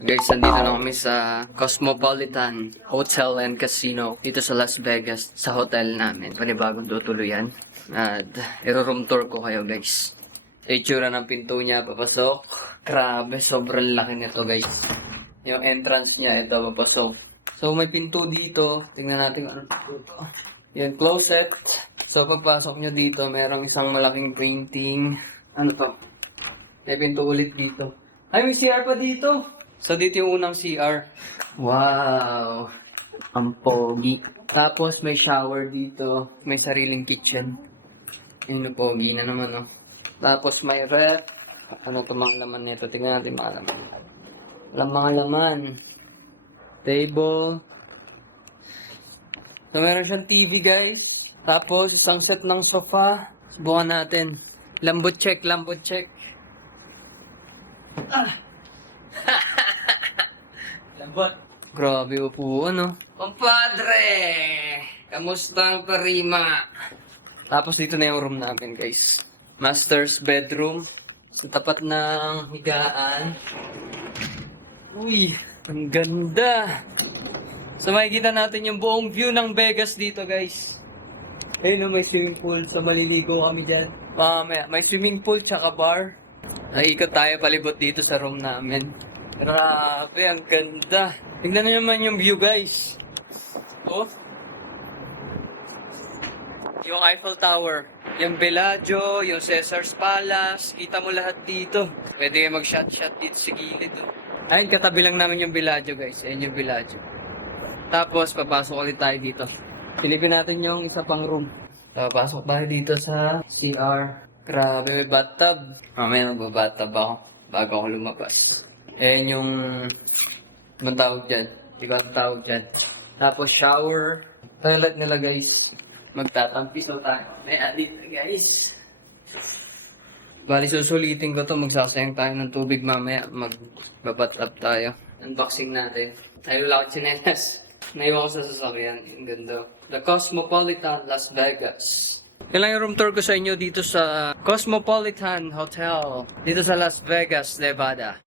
Guys, nandito na kami sa Cosmopolitan Hotel and Casino dito sa Las Vegas, sa hotel namin. Panibagong tutuluyan. At i-room tour ko kayo, guys. Itsura ng pinto niya, papasok. Grabe, sobrang laki nito, guys. Yung entrance niya, ito, papasok. So, may pinto dito. Tingnan natin kung ano dito. Yan, closet. So, pagpasok nyo dito, merong isang malaking painting. Ano to? May pinto ulit dito. Ay, may CR pa dito! So, dito yung unang CR. Wow! Ang pogi. Tapos, may shower dito. May sariling kitchen. Yung pogi na naman, no? Tapos, may ref. Ano to mga laman nito? Tingnan natin mga laman. Walang mga laman. Table. So, meron siyang TV, guys. Tapos, isang set ng sofa. Subukan natin. Lambot check, lambot check. Ah! Lambot. Grabe upuan, no? Compadre! Kamusta ang tarima? Tapos, dito na yung room namin, guys. Master's bedroom. Sa tapat ng higaan. Uy, ang ganda! So makikita natin yung buong view ng Vegas dito, guys. Ayun, may swimming pool. So maliligo kami dyan. May swimming pool tsaka bar. Nakikot tayo palibot dito sa room namin. Grabe, ang ganda. Tingnan nyo naman yung view, guys. Oh. Yung Eiffel Tower. Yung Bellagio, yung Caesar's Palace. Kita mo lahat dito. Pwede kayo mag-shot-shot dito sa gilid. Oh. Ayun, katabi lang namin yung Bellagio, guys. Ayun yung Bellagio. Tapos, papasok ulit tayo dito. Silipin natin yung isa pang room. Papasok tayo dito sa CR. Grabe, may bathtub. Mamaya magbabathtub ako bago ako lumabas. Ayan yung... Anong tawag dyan? Di ba ang tawag dyan? Tapos, shower. Toilet nila, guys. Magtatampiso tayo. Ayan dito, guys. Bali, susulitin ko to. Magsasayang tayo ng tubig mamaya. Magbabathtub tayo. Unboxing natin. Ay, wala ko chinelas. Naiwan ko sa sasakyan. Ang ganda. The Cosmopolitan Las Vegas. Yan lang yung room tour ko sa inyo dito sa Cosmopolitan Hotel. Dito sa Las Vegas, Nevada.